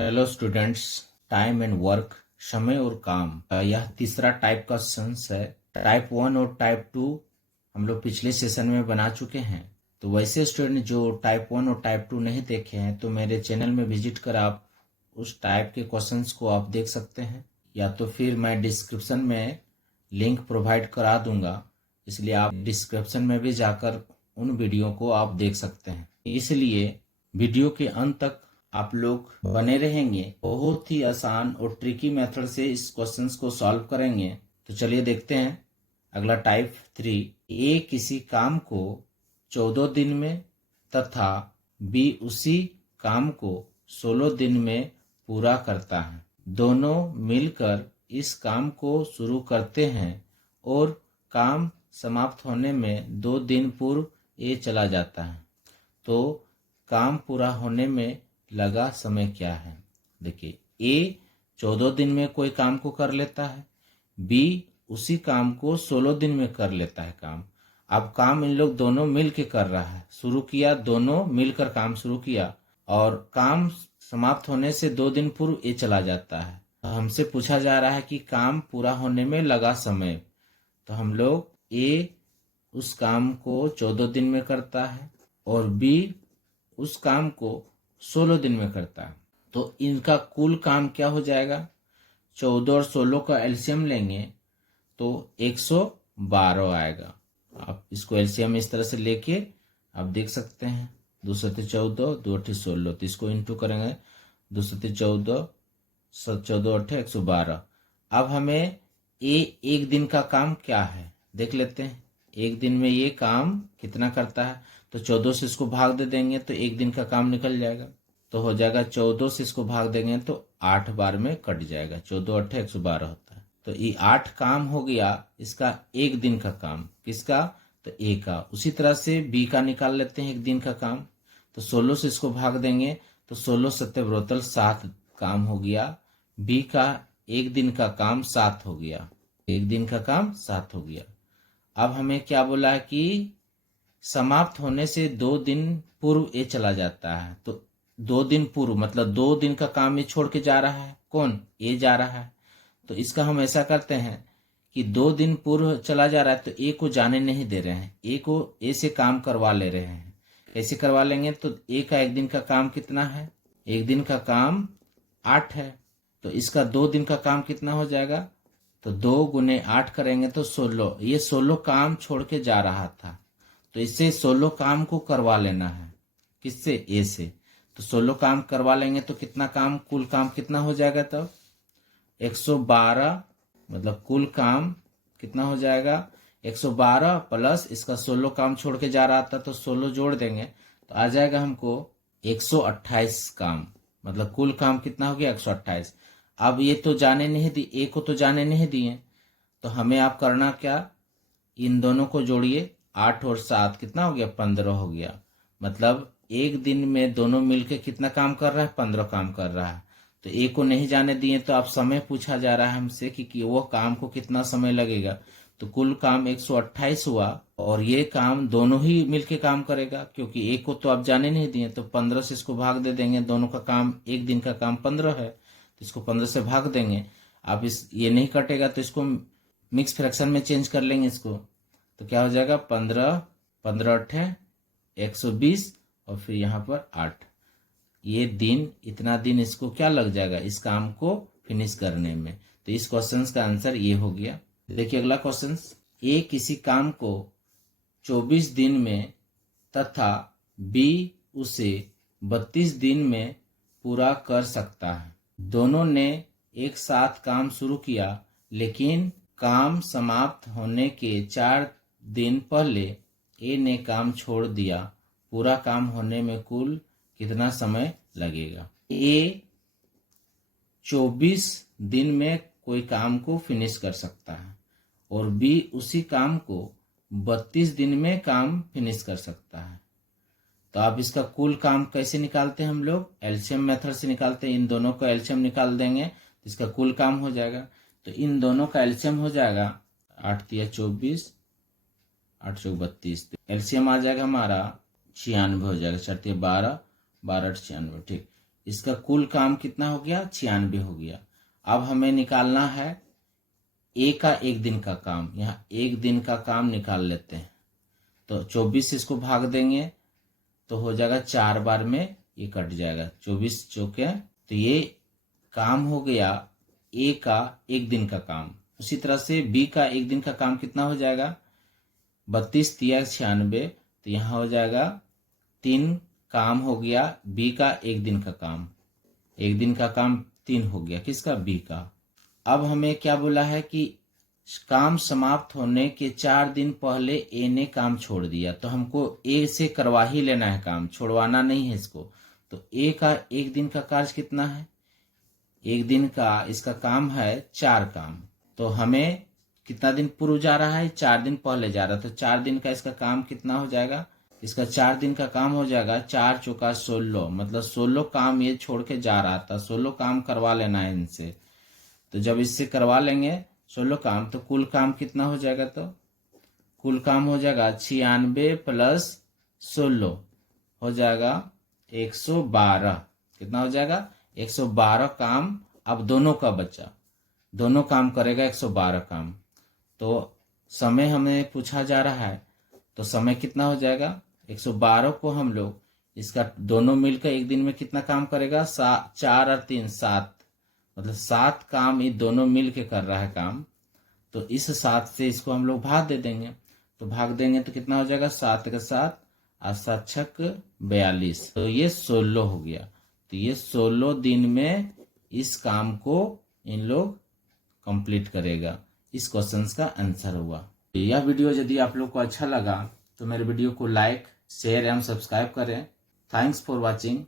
Hello students, time and work, समय और काम, यह तीसरा टाइप का सेंस है। टाइप 1 और टाइप 2 हम लोग पिछले सेशन में बना चुके हैं। तो वैसे स्टूडेंट जो टाइप 1 और टाइप 2 नहीं देखे हैं तो मेरे चैनल में विजिट कर आप उस टाइप के क्वेश्चंस को आप देख सकते हैं, या तो फिर मैं डिस्क्रिप्शन में लिंक प्रोवाइड करा दूंगा, इसलिए आप डिस्क्रिप्शन में भी जाकर उन वीडियो को आप देख सकते हैं। इसलिए वीडियो के अंत तक आप लोग बने रहेंगे। बहुत ही आसान और ट्रिकी मेथड से इस क्वेश्चंस को सॉल्व करेंगे। तो चलिए देखते हैं। अगला टाइप 3, ए किसी काम को 14 दिन में तथा बी उसी काम को 16 दिन में पूरा करता है। दोनों मिलकर इस काम को शुरू करते हैं और काम समाप्त होने में 2 दिन पूर्व ए चला जाता है। तो काम पूरा होने में लगा समय क्या है? देखिए, ए 14 दिन में कोई काम को कर लेता है, बी उसी काम को 16 दिन में कर लेता है काम। अब काम इन लोग दोनों मिल के कर रहा है, शुरू किया, दोनों मिलकर काम शुरू किया और काम समाप्त होने से 2 दिन पूर्व ए चला जाता है। हमसे पूछा जा रहा है कि काम पूरा होने में लगा समय। तो हम लोग ए उस काम को 14 दिन में करता है और बी उस काम को 16 दिन में करता है। तो इनका कुल काम क्या हो जाएगा? 14 और 16 का एलसीएम लेंगे तो 112 आएगा। आप इसको एलसीएम इस तरह से लेके आप देख सकते हैं, 2 सत्ते 14, 2 अट्ठे 16, तो इसको इंटू करेंगे, 2 सत्ते 14, 14 अट्ठे 112। अब हमें एक दिन का काम क्या है देख लेते हैं। एक दिन में ये काम कितना करता है, तो 14 से इसको भाग दे देंगे तो एक दिन का काम निकल जाएगा। तो हो जाएगा 14 से इसको भाग देंगे तो 8 बार में कट जाएगा, 14 अट्ठे 112 होता है। तो ये 8 काम हो गया इसका एक दिन का काम। किसका? तो ए का। उसी तरह से बी का निकाल लेते हैं एक दिन का काम। तो 16 से इसको भाग देंगे तो 16 सत्ते 72, 7 काम हो गया। बी का एक दिन का काम 7 हो गया, एक दिन का काम 7 हो गया। अब हमें क्या बोला है कि समाप्त होने से 2 दिन पूर्व ए चला जाता है। तो 2 दिन पूर्व मतलब 2 दिन का काम ये छोड़ के जा रहा है। कौन? ए जा रहा है। तो इसका हम ऐसा करते हैं कि 2 दिन पूर्व चला जा रहा है तो ए को जाने नहीं दे रहे हैं, ए को ए से काम करवा ले रहे हैं। कैसे करवा लेंगे? तो ए का एक दिन का काम कितना है? एक दिन का काम 8 है। तो इसका 2 दिन का काम कितना हो जाएगा? तो 2 गुने 8 करेंगे तो 16। ये 16 काम छोड़ के जा रहा था, तो इससे 16 काम को करवा लेना है। किससे? ए से। तो 16 काम करवा लेंगे तो कितना काम, कुल काम कितना हो जाएगा? तब 112, मतलब कुल काम कितना हो जाएगा? 112 प्लस इसका 16 काम छोड़ के जा रहा था तो 16 जोड़ देंगे तो आ जाएगा हमको 128 काम। मतलब कुल काम कितना हो गया? 128। अब ये तो जाने नहीं दी, ए को तो जाने नहीं दिए, तो हमें आप करना क्या? इन दोनों को जोड़िए, 8 और 7 कितना हो गया? 15 हो गया। मतलब एक दिन में दोनों मिलके कितना काम कर रहा है? 15 काम कर रहा है। तो ए को नहीं जाने दिए तो आप समय पूछा जा रहा है हमसे कि वो काम को कितना समय लगेगा। तो कुल काम 128 हुआ और ये काम दोनों ही मिलके काम करेगा, क्योंकि ए को तो आप जाने नहीं दिए। तो 15 से इसको भाग दे देंगे, दोनों का काम, एक दिन का काम 15 है तो इसको 15 से भाग देंगे। आप इस ये नहीं कटेगा तो इसको मिक्स फ्रैक्शन में चेंज कर लेंगे इसको। तो क्या हो जाएगा? 15, 15 अट्ठे 120 और फिर यहाँ पर 8। ये दिन, इतना दिन इसको क्या लग जाएगा इस काम को फिनिश करने में। तो इस क्वेश्चन का आंसर ये हो गया। देखिए अगला क्वेश्चन, ए किसी काम को 24 दिन में तथा बी उसे 32 दिन में पूरा कर सकता है। दोनों ने एक साथ काम शुरू किया, लेकिन काम समाप्त होने के 4 दिन पहले ए ने काम छोड़ दिया। पूरा काम होने में कुल कितना समय लगेगा? ए 24 दिन में कोई काम को फिनिश कर सकता है और बी उसी काम को 32 दिन में काम फिनिश कर सकता है। तो आप इसका कुल काम कैसे निकालते हैं? हम लोग एलसीएम मेथड से निकालते हैं। इन दोनों का एलसीएम निकाल देंगे तो इसका कुल काम हो जाएगा। तो इन दोनों का एलसीएम हो जाएगा 8 तिया 24, 8 चौक 32। एलसीएम आ जाएगा हमारा 96 हो जाएगा। 4 तिया 12, 12 8 96। ठीक, इसका कुल काम कितना हो गया, 96 हो गया। अब हमें निकालना है ए का एक दिन का काम। यहाँ एक दिन का काम निकाल लेते हैं। तो 24 इसको भाग देंगे तो हो जाएगा 4 बार में ये कट जाएगा, 24 चौके। तो ये काम हो गया ए का एक दिन का काम। उसी तरह से बी का एक दिन का काम कितना हो जाएगा, 32 तिया 96। तो यहाँ हो जाएगा 3 काम हो गया बी का एक दिन का काम। एक दिन का काम 3 हो गया, किसका, बी का। अब हमें क्या बोला है कि काम समाप्त होने के 4 दिन पहले ए ने काम छोड़ दिया। तो हमको ए से करवा ही लेना है काम, छोड़वाना नहीं है इसको। तो ए का एक दिन का कार्य कितना है, एक दिन का इसका काम है 4 काम। तो हमें कितना दिन पूर्व जा रहा है, 4 दिन पहले जा रहा है। तो 4 दिन का इसका काम कितना हो जाएगा, इसका 4 दिन का काम हो जाएगा 4 चौका 16, मतलब 16 काम ये छोड़ के जा रहा था। 16 काम करवा लेना है इनसे। तो जब इससे करवा लेंगे 16 काम, तो कुल काम कितना हो जाएगा, तो कुल काम हो जाएगा 96 प्लस 16 हो जाएगा 112। कितना हो जाएगा, 112 काम। अब दोनों का बचा, दोनों काम करेगा 112 काम। तो समय हमें पूछा जा रहा है, तो समय कितना हो जाएगा, 112 को हम लोग इसका दोनों मिलकर एक दिन में कितना काम करेगा, 4 और 3 7, मतलब 7 काम ये दोनों मिल के कर रहा है काम। तो इस 7 से इसको हम लोग भाग दे देंगे। तो भाग देंगे तो कितना हो जाएगा, 7 का 7 और 7 छक 42। तो ये 16 हो गया। तो ये 16 दिन में इस काम को इन लोग कंप्लीट करेगा। इस क्वेश्चन का आंसर हुआ। यह वीडियो यदि आप लोग को अच्छा लगा तो मेरे वीडियो को लाइक, शेयर एवं सब्सक्राइब करें। Thanks for watching.